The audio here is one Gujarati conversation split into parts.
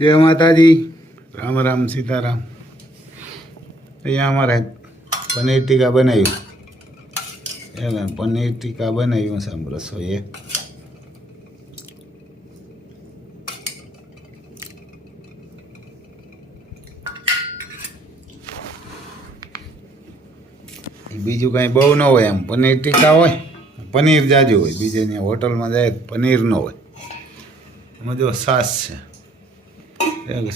જય માતાજી, રામ રામ સીતારામ. અહીંયા અમારે પનીર ટીકા બનાવ્યું. એટલે પનીર ટીકા બનાવ્યું છે રસોઈએ. બીજું કાંઈ બહુ ન હોય, એમ પનીર ટીકા હોય, પનીર જાજુ હોય. બીજે ત્યાં હોટલમાં જાય પનીર ન હોય. એમાં જો સાસ છે,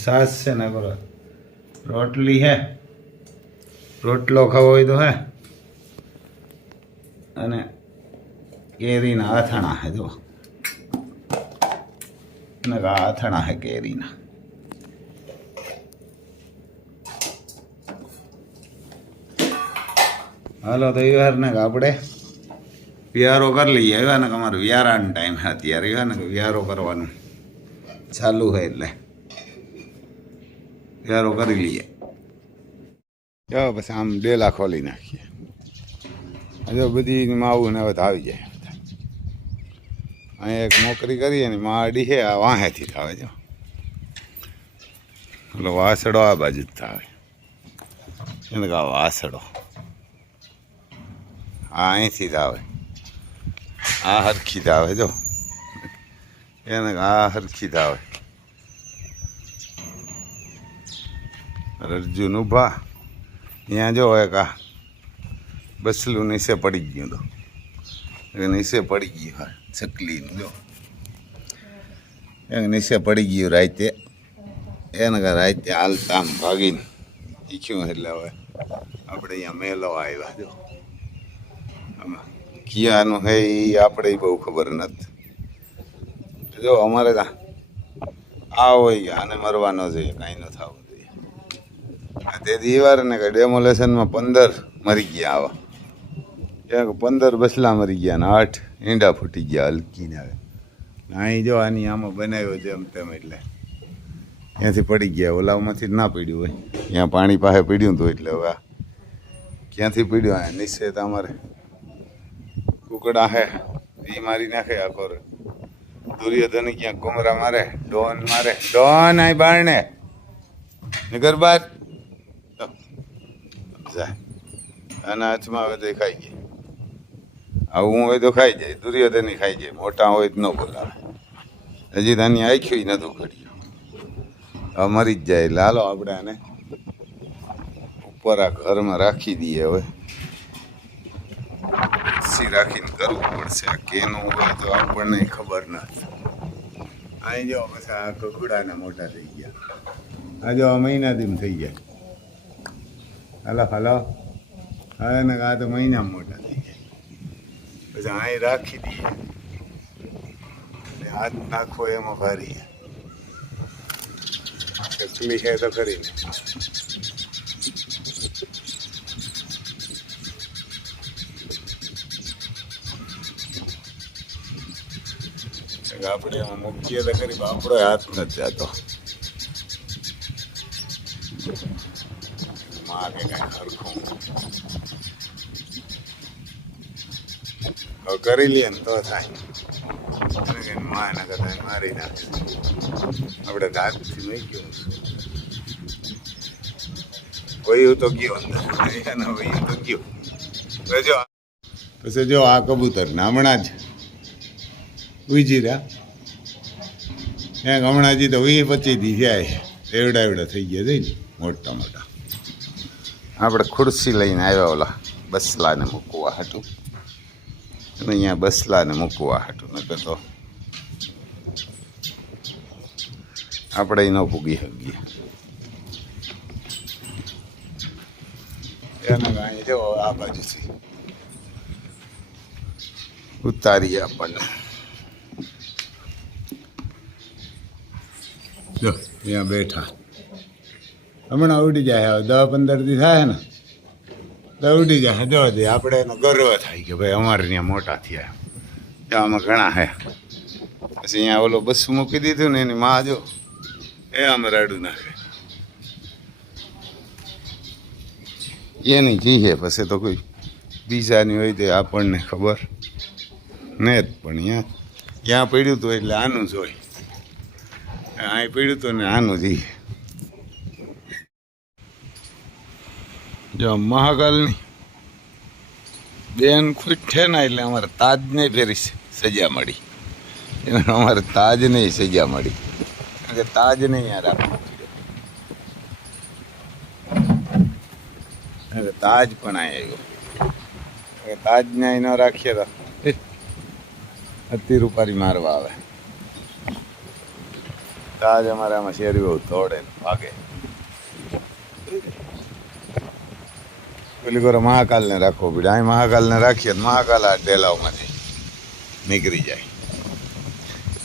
સાસ છે ને કરો રોટલી હે, રોટલો ખાવો હોય તો હે, અને કેરીના આથાણા હે. જો આથાણા હે કેરીના. હાલો તો એવાર ને આપણે વ્યારો કરી લઈએ. આવ્યા ને કે અમારે વ્યારાનો ટાઈમ છે અત્યારે. આવ્યા ને કે વ્યારો કરવાનું ચાલુ હોય એટલે વ્યારો કરી લઈએ. જાઓ પછી આમ ડેલા ખોલી નાખીએ. હજુ બધી માવું ને હવે તો આવી જાય. અહીંયા એક નોકરી કરીએ ને માડી છે, આ વાહેથી થાવે. જો એટલે વાસડો આ બાજુ જ થાવે. એને કહા વાસડો આ અહીંથી જ આવે, આ હરખી જ આવે. જો એને આ હરખી જ આવે. અર્જુન ઊભા ત્યાં જો એક આ બસલું નીચે પડી ગયું. તો નીચે પડી ગયું હા ચકલીનું. જો એ નીચે પડી ગયું રાતે. એને કાં રાતે હાલતા આમ ભાગીને શીખ્યું. એટલે હવે આપણે અહીંયા મેલો આવ્યા. જો ક્યાંનું હે એ આપણે બહુ ખબર નથી. જો અમારે ત્યાં આ હોય આને મરવાનો જોઈએ, કાંઈ ન થવું જોઈએ. તે દીવાર ને કે ડેમોલેશનમાં 15 મરી ગયા. આવા ક્યાંક 15 બસલા મરી ગયા ને 8 ઈંડા ફૂટી ગયા હલકીને. આવે અહીં જો આની આમાં બનાવ્યો જેમ તેમ, એટલે ત્યાંથી પડી ગયા. ઓલામાંથી જ ના પડ્યું હોય, ત્યાં પાણી પાસે પીડ્યું હતું. એટલે હવે ક્યાંથી પીડ્યું? આ નીચે તો અમારે કુકડા હે, એ મારી નાખે. આખો દુર્યોધન ક્યાંક કોમરા મારે, ડોન મારે. ડોન આય બારણે નગર બાર જાય. આના હાથમાં હવે તો ખાઈ જાય. આવું હોય તો ખાઈ જાય. દુર્યોધન ખાઈ જાય. મોટા હોય તો ન બોલાવે. હજી તાની આખ્યું નતું કર્યું, હવે મરી જ જાય. એટલે હાલો આપણે આને ઉપર આ ઘરમાં રાખી દઈએ. હવે રાખીને કરવું પડશે. આ કેનું હોય તો આપણને ખબર નથી. અહીં જો પછી આ કકડાના મોટા થઈ ગયા. આ જો આ મહિનાથી થઈ ગયા. હાલો હાલો હવે ને આ તો મહિનામાં મોટા થઈ જાય. પછી અહીં રાખી દઈએ. હાથ નાખો એમાં ભારી ચકલી છે તો કરીને. આપણે એમાં મૂકીએ તો ખરી, આપણો હાથ નથી જતો. માં કે કઈ ખરખું હવે કરી લઈએ ને તો થાય. માં ના કરતા મારી નાખે. આપણે હાથથી નહીં ગયું વયું તો ગયો અંદર, વયું તો ગયો. પછી જો આ કબૂતર ને હમણાં જ ઉજી રહ્યા. ત્યાં હમણાંજી તો 20-25 દી જાય. એવડા એવડા થઈ ગયા છે ને મોટા મોટા. આપણે ખુરશી લઈને આવ્યા ઓલા બસલાને મૂકવા હાટું. અને અહીંયા બસલાને મૂકવા હાટું. નકર તો આપણે ન પૂગી શકીએ. એને અહીં જો આ બાજુથી ઉતારીએ આપણને. જો અહીંયા બેઠા. હમણાં ઉડી જાય. હવે 10-15 દી થાય ને તો ઉડી જાય. જો દે આપણે એનો ગર્વ થાય કે ભાઈ અમારે ત્યાં મોટા થયા. આમાં ઘણા હે. પછી અહીંયા ઓલો બસ મૂકી દીધું ને એની માં જો એ આમ રાડું નાખે. એની જી છે. પછી તો કોઈ બીજાની હોય તો આપણને ખબર ને જ. પણ ત્યાં પડ્યું હતું એટલે આનું જ હોય. અહીં પીડ્યું હતું ને આનું જ જો મહાકાલની બેન ખુશ છે ને એટલે અમારે તાજ નહીં ફેરી સજા મળી અમારે તાજ નહીં સજા મળી કારણ કે તાજ નહીં યાર રાખવું તાજ પણ આવ્યો તાજ ને ન રાખીએ તો અતિ રૂપારી મારવા આવે તાજ અમારે આમાં શેરી બહુ દોડે ભાગે પેલી કરો મહાકાલને રાખવો પડે અહીં મહાકાલને રાખીએ તો મહાકાલ આ ડેલાઓમાંથી નીકળી જાય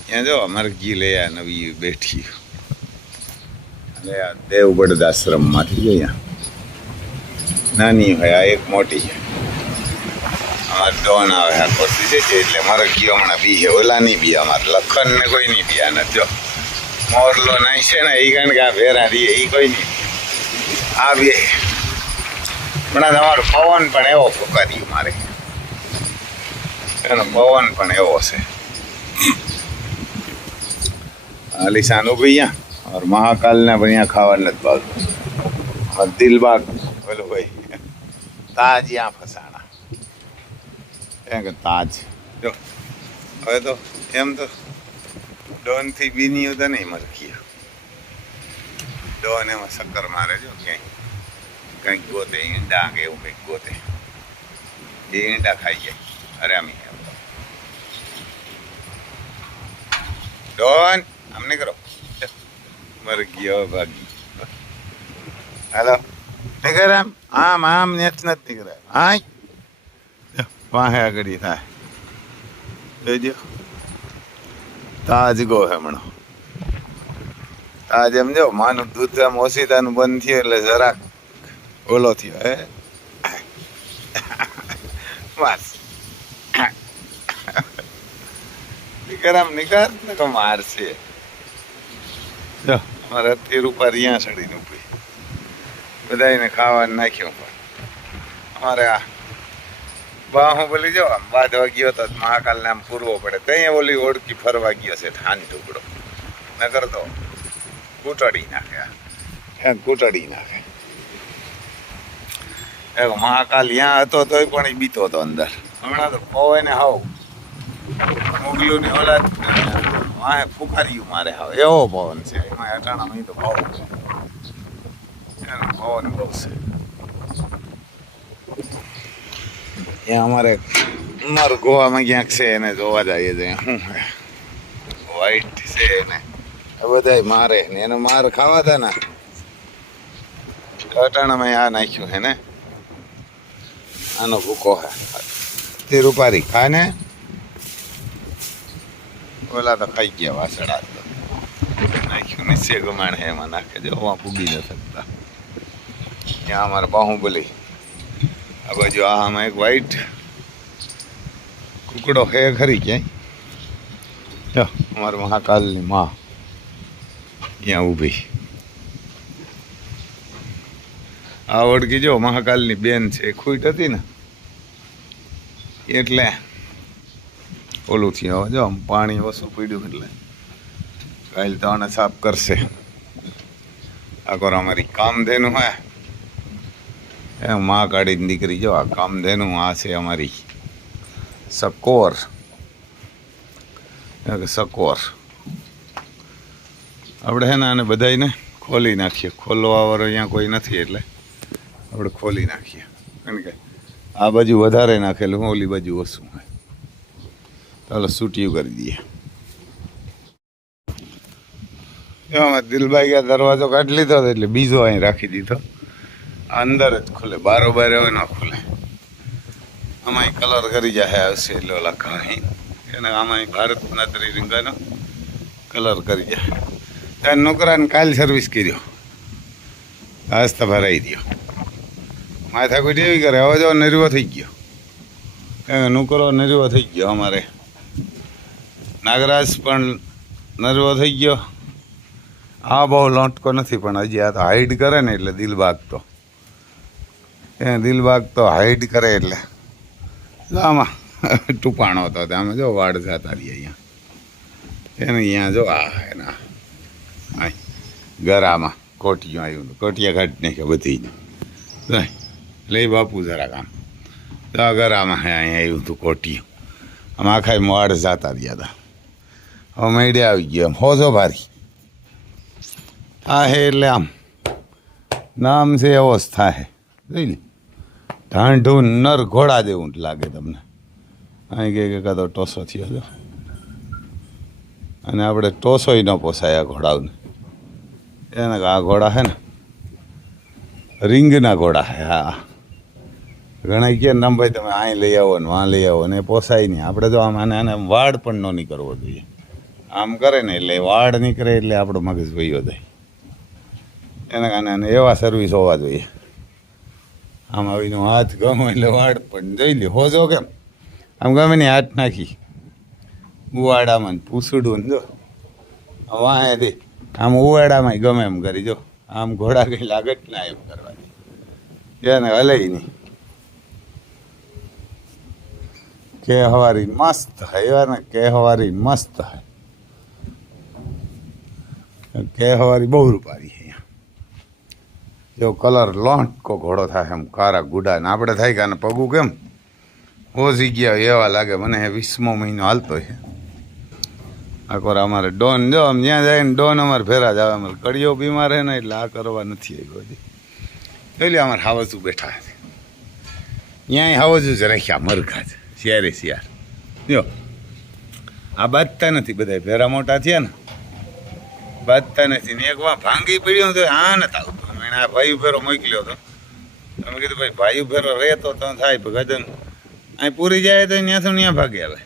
ત્યાં જો અમારે ઘી લે આ નવી બેઠી અને આ દેવગઢ આશ્રમમાંથી જોઈએ નાની હોય આ એક મોટી છે અમારે ડોન આવે આ કોશી છે એટલે મારે ઘી હમણાં બી છે ઓલા નહીં બી અમારે લખન ને કોઈ નહીં બી આ નથી જો મોરલો નાઈ છે ને એ કારણ કે આ ભેરા રહીએ એ કોઈ નહીં આ બે પણ તમારો પવન પણ એવો ફૂંકાર્યું મારે એનો પવન પણ એવો છે આલિશાન ઉભી અહીંયા और महाकाल ने बढ़िया खावा નથી ભાવતું और દિલબાગ બોલો ભાઈ તાજ यहाँ ફસાણા એમ કે તાજ જો હવે તો એમ તો ડોનથી બીની તો નહીં મરકી ડોન એમાં શક્કર મારે જો ક્યાંય કંઈક ગોતે ઈંડા કે એવું કંઈક ગોતે એ ઈંડા ખાઈ જાય હરામી ડોન આમ નહીં કરો મર ગયો ભાગી હાલો નીકળ આમ આમ નેચ નથી નીકળે હા વાહે આગળ થાય જોઈજો તાજ ગો હમણો તાજ એમ જો માનું દૂધ આમ ઓસીતાનું બંધ થયું એટલે જરાક ઓલો થયો હે બસ નીકળ આમ નીકળ ને તો મારશે જો અમારે અત્યારે ઉપર અહીંયા ચડીને ઉભી બધાને ખાવાનું નાખ્યું પણ અમારે આ બાહુબલી જો આમ બાંધવા ગયો તો મહાકાલને આમ પૂરવો પડે ત્યાં ઓલી ઓળખી ફરવા ગયો છે ઠાન ટુકડો ન કરતો કૂટડી નાખે કૂટડી નાખે મહાકાલ ત્યાં હતો તોય પણ એ બીતો હતો અંદર હમણાં તો પવને હાવ મોગલું ની ઓલાદ વાહે ફુકાર્યું મારે હાવ એવો પવન છે એમાં અટાણામાં તો ભાવ એનો પવન બહુ છે ત્યાં અમારે મારું ગોવામાં ક્યાંક છે એને જોવા જઈએ છે શું વ્હાઈટ છે એને બધા મારે ને એનો માર ખાવા હતા ને અટાણામાં આ નાખ્યું હે ને આનો ભૂકો હે તે રૂપારી ખા ને ઓલા તો ખાઈ ગયા વાસડા તો નાખ્યું નીચે ગમાણ હે એમાં નાખે જો પૂગી ન શકતા ત્યાં અમારે બાહુબલી આ બાજુ આમાં એક વ્હાઈટ કુકડો હે ખરી ક્યાંય જો અમારા મહાકાલની માં ત્યાં ઊભી આ ઓળખી જો મહાકાલની બેન છે ખૂટ હતી ને એટલે ઓલું થયું હવે જો પાણી ઓછું પીડ્યું એટલે કાલે તો આને સાફ કરશે આગળ અમારી કામધેનું હે એ માં કાઢીને દીકરી જો આ કામધેનું આ છે અમારી સકોર સકોર આપણે હે ને આને બધાને ખોલી નાખીએ ખોલવા વાળો અહીંયા કોઈ નથી એટલે આપણે ખોલી નાખીએ કારણ કે આ બાજુ વધારે નાખેલું ઓલી બાજુ ઓછું હોય ચાલો સૂટીયું કરી દઈએ એમાં દિલભાઈ ગયા દરવાજો કાઢી લીધો હતો એટલે બીજો અહીં રાખી દીધો અંદર જ ખુલે બારોબાર હવે ન ખુલે આમાં કલર કરી જાય આવશે એટલે ઓલા કાંઈ એને આમાં ભારતના ત્રિરંગાનો કલર કરી જાય ત્યાં નોકરાને કાલ સર્વિસ કર્યો આજ તો ભરાઈ દો માથા કોઈ એવી કરે હવે જો નરવો થઈ ગયો નોકરો નરવો થઈ ગયો અમારે નાગરાજ પણ નરવો થઈ ગયો આ બહુ લોટકો નથી પણ હજી આ તો હાઈડ કરે ને એટલે દિલ ભાગતો હાઈડ કરે એટલે આમાં ટૂંપાણો હતો આમાં જો વાડ જતા રહીએ અહીંયા એને અહીંયા જો આ એના અહીં ગરામાં કોટિયું આવ્યું કોટિયા કાઢી નાખ્યા બધી લઈ બાપુ જરાક આમ તો આ ગરામાં હે અહીં આવ્યું હતું કોટિયું આમ આખા વાડ જતા રહ્યા હતા હવે મેળે આવી ગયો આમ હોજો ભારી આ હે એટલે આમ નામ છે એવો જ થાય જોઈ લે ઢાંઢું નર ઘોડા જેવું લાગે તમને અહીં કે કાં તો ટોસો થયો હતો અને આપણે ટોસોય ન પોસાય આ ઘોડાઓને એને આ ઘોડા છે ને રીંગના ઘોડા છે હા ઘણા કે નામ ભાઈ તમે અહીં લઈ આવો ને વાં લઈ આવો ને એ પોસાય નહીં આપણે તો આમ આને વાડ પણ ન નીકળવો જોઈએ આમ કરે ને એટલે વાડ નીકળે એટલે આપણો મગજ વયો જાય એના કારણે એવા સર્વિસ હોવા જોઈએ આમ આવીને હાથ ગમો એટલે વાડ પણ જોઈ લે હોજો કેમ આમ ગમે ને હાથ નાખી ઉવાડામાં પૂછડું ને જો વાંથી આમ ઉવાડામાં ગમે એમ કરી જો આમ ઘોડા કંઈ લાગત ના એમ કરવાની એને હલે નહીં કે હવારી મસ્ત હે એવા ને કે હવારી મસ્ત હે કે હવારી બહુ રૂપારી છે જો કલર લોંટકો ઘોડો થાય એમ કારા ગુડા ને આપણે થાય કે આને પગું કેમ ઓછી ગયા એવા લાગે મને 20મો મહિનો હાલતો છે આખોર અમારે ડોન જો આમ જ્યાં જાય ને ડોન અમારે ફેરા જ આવે અમારે કડીઓ બીમાર હે ને એટલે આ કરવા નથી આવ્યો હજી જોઈ લે અમારે હાવજુ બેઠા છે ત્યાં હાવજુ જ રાખ્યા મરઘા જ શિયારે શિયાર જો આ બાજતા નથી બધા ફેરા મોટા થયા ને બાજતા નથી ને એક વાર ભાંગી પડ્યો તો આ નથી આવતું એને આ ભાઈ ફેરો મોકલ્યો હતો તમે કીધું ભાઈ ભાઈ ફેરો રહેતો તો થાય ગજન અહીં પૂરી જાય તો ત્યાંથી ત્યાં ભાગે આવે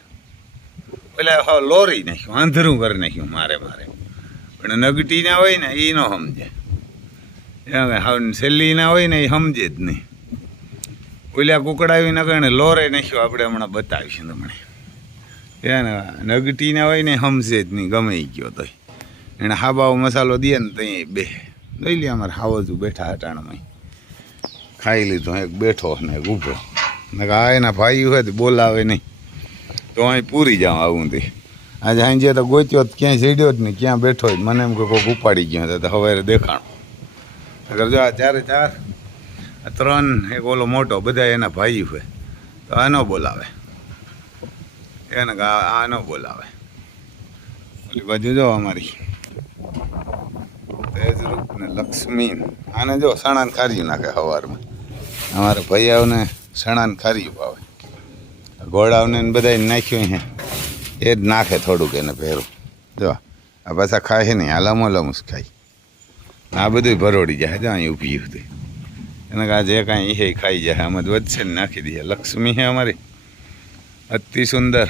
પેલા હવે લોરી નાખ્યું આંધરું કરી નાખ્યું મારે પણ નગટી ના હોય ને એ ન સમજે હવે છેલ્લી ના હોય ને એ સમજે જ નહીં ઓલા કુકડાવી ના કારણે લોરે નાખ્યું આપણે હમણાં બતાવીશું તમને એને નગટી ના હોય ને સમજે જ નહીં ગમે ગયો તો એને હાબાઓ મસાલો દે ને ત્યાં બે લઈ લે અમારે હાવજુ બેઠા હટાણામાં ખાઈ લીધું એક બેઠો ને એક ઊભો ને આ એના ભાઈ હોય તો બોલાવે નહીં તો અહીં પૂરી જાઉં આવું તે આજે અહીં જે તો ગોત્યો ક્યાંય ચડ્યો જ નહીં ક્યાં બેઠો જ મને એમ કે કોઈક ઉપાડી ગયો તો હવે દેખાણું અગર જો આ ચારે ચાર આ ત્રણ એક ઓલો મોટો બધા એના ભાઈ હોય તો આ ન બોલાવે એને આ ન બોલાવે ઓલી બાજુ જો અમારી તેજરૂપ ને લક્ષ્મી આને જો સણાને ખારી નાખે સવારમાં અમારા ભૈયાઓને સણાને ખારી ભાવે ઘોડાઓને બધાને નાખ્યું હે એ જ નાખે થોડુંક એને પહેરું જો આ પાછા ખાય નહીં આ લમોલમું જ ખાય આ બધું ભરોડી જાય જો અહીં ઊભી હતી એને આ જે કાંઈ એ ખાઈ જાય આમાં જ વધશે ને નાખી દઈએ લક્ષ્મી હે અમારી અતિ સુંદર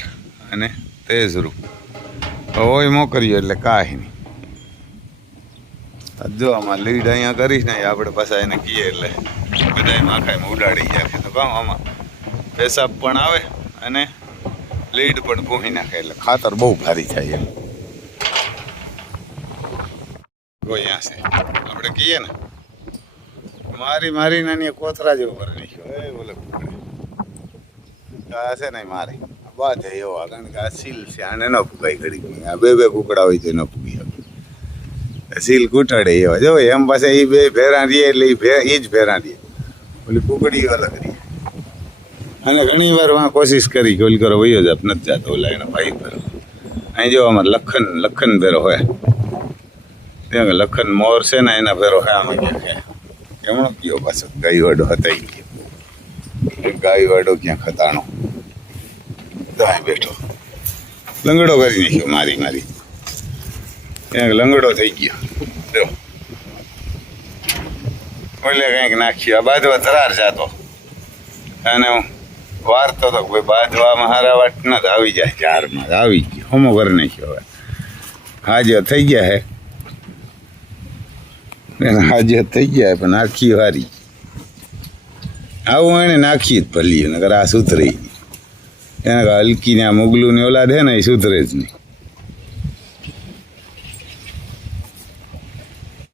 અને તેજરૂપ હોય મોકર્યું એટલે કાંઈ નહીં જો આમાં લીડ અહીંયા કરીશ ને આપણે પાછા એને કહીએ એટલે બધા એમાં આખામાં ઉડાડી જાય તો કામ આમાં પેશાબ પણ આવે અને લીડ પણ ભૂંગી નાખે એટલે ખાતર બહુ ભારી થાય એમ અહીંયા છે આપણે કહીએ ને મારી નાની કોથરા જેવો કરી નાખ્યો એ બોલે આ છે ને મારી બાદ એવો કારણ કે આ સીલ છે આને ન ફૂગાઈ ઘડી આ બે કુકડા હોય તો ન ફૂગી શકે સીલ કૂટાડે એવા જો એમ પાસે એ બે ભેરા રહીએ એટલે એ જ ભેરા રહીએ ઓલી કુકડી અલગ રહી અને ઘણી વાર વાં કોશિશ કરી કે ઓલી કરો વયો જાત નથી જાતો ઓલા એના ભાઈ ભેરો અહીં જો અમારે લખન ભેરો હોય ત્યાં લખન મોર છે ને એના ભેરો હોય આમાં ક્યાં કેમણો ગયો પાછો ગાય વાડો હતા ગયો ગાય વાડો ક્યાં ખતાણો તો અહીં બેઠો લંગડો કરી નાખ્યો મારી ત્યાં લંગડો થઈ ગયો જો ઓલે કંઈક નાખ્યું આ બાજવા ધરાર જાતો અને વારતો તો કોઈ બાજવામાં હારા વાટ ન આવી જાય ચારમાં આવી ગયો હોમો કરી નાખ્યો હવે હાજર થઈ ગયા હે હાજર થઈ ગયા પણ આખી વારી આવું એને નાખી જ ભલ્યું નકર આ સુધરે એને હલકીને આ મુગલું ને ઓલા દે ને એ સુધરે જ નહીં